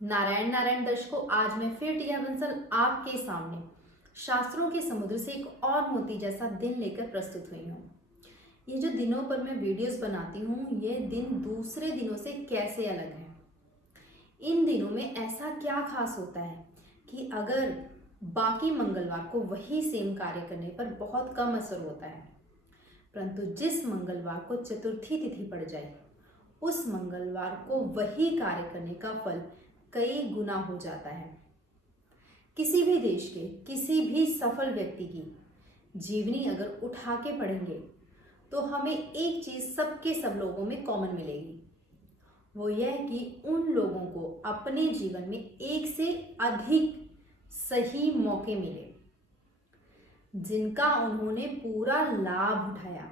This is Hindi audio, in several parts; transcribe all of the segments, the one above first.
नारायण नारायण दर्शकों, आज मैं फिर टिया बंसल आपके सामने शास्त्रों के समुद्र से एक और मोती जैसा दिन लेकर प्रस्तुत हुई हूँ। ये जो दिनों पर मैं वीडियोस बनाती हूँ, ये दिन दूसरे दिनों से कैसे अलग है। इन दिनों में ऐसा क्या खास होता है कि अगर बाकी मंगलवार को वही सेम कार्य करने पर बहुत कम असर होता है, परंतु जिस मंगलवार को चतुर्थी तिथि पड़ जाए उस मंगलवार को वही कार्य करने का फल कई गुना हो जाता है। किसी भी देश के किसी भी सफल व्यक्ति की जीवनी अगर उठा के पढ़ेंगे तो हमें एक चीज सबके सब लोगों में कॉमन मिलेगी। वो यह कि उन लोगों को अपने जीवन में एक से अधिक सही मौके मिले जिनका उन्होंने पूरा लाभ उठाया।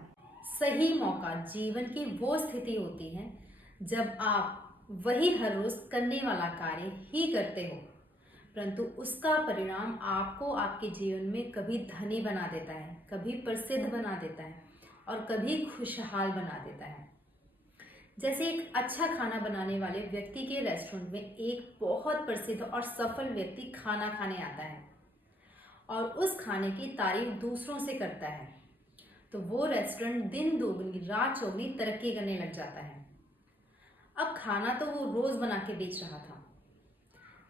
सही मौका जीवन की वो स्थिति होती है जब आप वही हर रोज करने वाला कार्य ही करते हो, परंतु उसका परिणाम आपको आपके जीवन में कभी धनी बना देता है, कभी प्रसिद्ध बना देता है और कभी खुशहाल बना देता है। जैसे एक अच्छा खाना बनाने वाले व्यक्ति के रेस्टोरेंट में एक बहुत प्रसिद्ध और सफल व्यक्ति खाना खाने आता है और उस खाने की तारीफ दूसरों से करता है, तो वो रेस्टोरेंट दिन दोगुनी रात चौगुनी तरक्की करने लग जाता है। अब खाना तो वो रोज बना के बेच रहा था,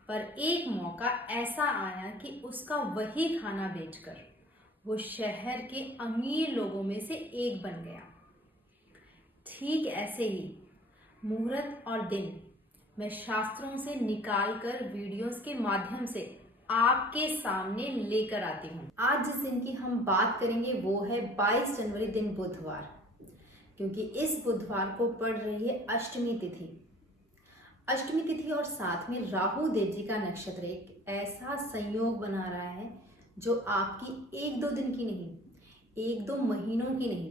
पर एक मौका ऐसा आया कि उसका वही खाना बेचकर वो शहर के अमीर लोगों में से एक बन गया। ठीक ऐसे ही मुहूर्त और दिन मैं शास्त्रों से निकालकर वीडियोस के माध्यम से आपके सामने लेकर आती हूँ। आज जिस दिन की हम बात करेंगे वो है 22 जनवरी दिन बुधवार, क्योंकि इस बुधवार को पड़ रही है अष्टमी तिथि। अष्टमी तिथि और साथ में राहु देव जी का नक्षत्र एक ऐसा संयोग बना रहा है जो आपकी एक दो दिन की नहीं, एक दो महीनों की नहीं,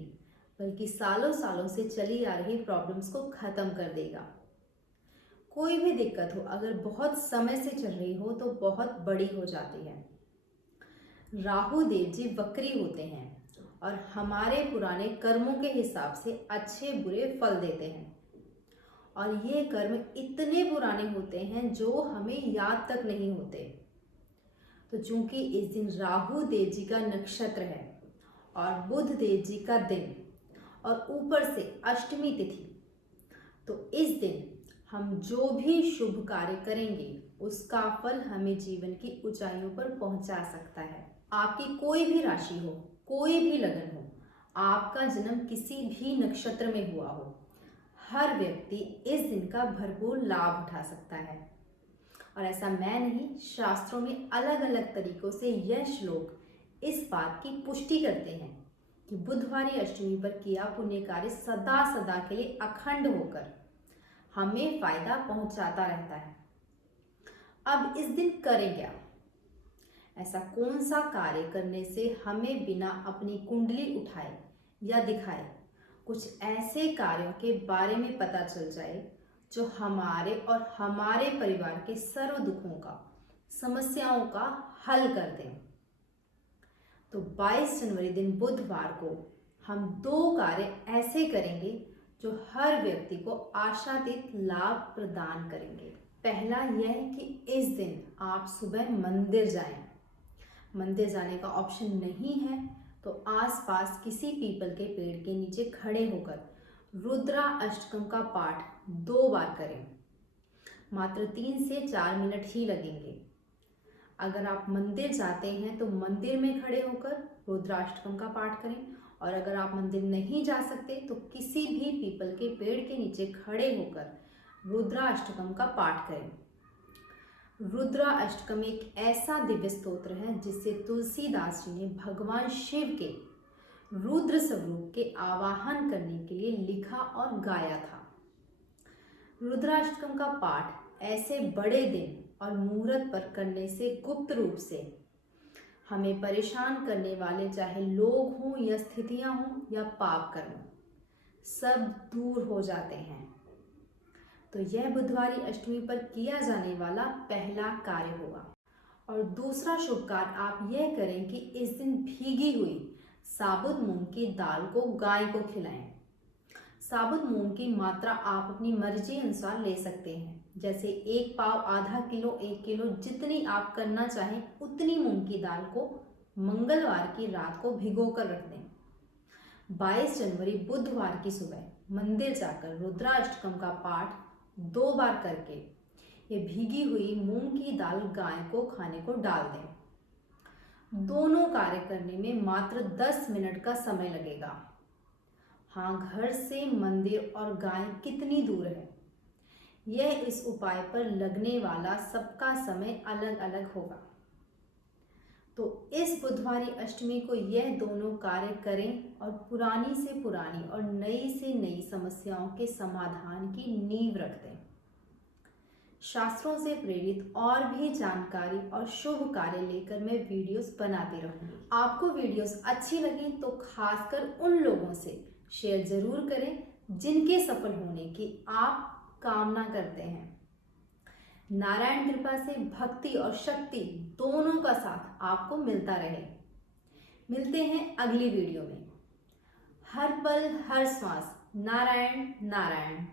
बल्कि सालों सालों से चली आ रही प्रॉब्लम्स को खत्म कर देगा। कोई भी दिक्कत हो, अगर बहुत समय से चल रही हो तो बहुत बड़ी हो जाती है। राहु देव जी वक्री होते हैं और हमारे पुराने कर्मों के हिसाब से अच्छे बुरे फल देते हैं, और ये कर्म इतने पुराने होते हैं जो हमें याद तक नहीं होते। तो चूंकि इस दिन राहु देव जी का नक्षत्र है और बुध देव जी का दिन और ऊपर से अष्टमी तिथि, तो इस दिन हम जो भी शुभ कार्य करेंगे उसका फल हमें जीवन की ऊंचाइयों पर पहुंचा सकता है। आपकी कोई भी राशि हो, कोई भी लगन हो, आपका जन्म किसी भी नक्षत्र में हुआ हो, हर व्यक्ति इस दिन का भरपूर लाभ उठा सकता है। और ऐसा मैं नहीं, शास्त्रों में अलग अलग तरीकों से यह श्लोक इस बात की पुष्टि करते हैं कि बुधवारी अष्टमी पर किया पुण्य कार्य सदा सदा के लिए अखंड होकर हमें फायदा पहुंचाता रहता है। अब इस दिन करें क्या? ऐसा कौन सा कार्य करने से हमें बिना अपनी कुंडली उठाए या दिखाए कुछ ऐसे कार्यों के बारे में पता चल जाए जो हमारे और हमारे परिवार के सर्व दुखों का, समस्याओं का हल कर दें? तो 22 जनवरी दिन बुधवार को हम दो कार्य ऐसे करेंगे जो हर व्यक्ति को आशातीत लाभ प्रदान करेंगे। पहला यह कि इस दिन आप सुबह मंदिर जाएं। मंदिर जाने का ऑप्शन नहीं है तो आसपास किसी पीपल के पेड़ के नीचे खड़े होकर रुद्रा अष्टकम का पाठ 2 बार करें। मात्र 3 से 4 मिनट ही लगेंगे। अगर आप मंदिर जाते हैं तो मंदिर में खड़े होकर रुद्राष्टकम का पाठ करें, और अगर आप मंदिर नहीं जा सकते तो किसी भी पीपल के पेड़ के नीचे खड़े होकर रुद्राष्टकम का पाठ करें। रुद्रा अष्टकम एक ऐसा दिव्य स्तोत्र है जिसे तुलसीदास जी ने भगवान शिव के रुद्र स्वरूप के आवाहन करने के लिए लिखा और गाया था। रुद्राष्टकम का पाठ ऐसे बड़े दिन और मुहूर्त पर करने से गुप्त रूप से हमें परेशान करने वाले चाहे लोग हों या स्थितियां हों या पाप कर्म, सब दूर हो जाते हैं। तो यह बुधवारी अष्टमी पर किया जाने वाला पहला कार्य होगा। और दूसरा शुभ कार्य आप यह करें कि इस दिन भीगी हुई साबुत मूंग की दाल को गाय को खिलाएं। साबुत मूंग की मात्रा आप अपनी मर्जी अनुसार ले सकते हैं, जैसे 1 पाव, आधा किलो, 1 किलो, जितनी आप करना चाहें उतनी मूंग की दाल को मंगलवार की रात को भिगो कर रख दें। 22 जनवरी बुधवार की सुबह मंदिर जाकर रुद्राष्टकम का पाठ 2 बार करके ये भीगी हुई मूंग की दाल गाय को खाने को डाल दें। दोनों कार्य करने में मात्र 10 मिनट का समय लगेगा। हाँ, घर से मंदिर और गाय कितनी दूर है, यह इस उपाय पर लगने वाला सबका समय अलग अलग होगा। तो इस बुधवारी अष्टमी को यह दोनों कार्य करें और पुरानी से पुरानी और नई से नई समस्याओं के समाधान की नींव रख दें। शास्त्रों से प्रेरित और भी जानकारी और शुभ कार्य लेकर मैं वीडियोस बनाती रहूंगी। आपको वीडियोस अच्छी लगी तो खासकर उन लोगों से शेयर जरूर करें जिनके सफल होने की आप कामना करते हैं। नारायण कृपा से भक्ति और शक्ति दोनों का साथ आपको मिलता रहे। मिलते हैं अगली वीडियो में। हर पल हर श्वास नारायण नारायण।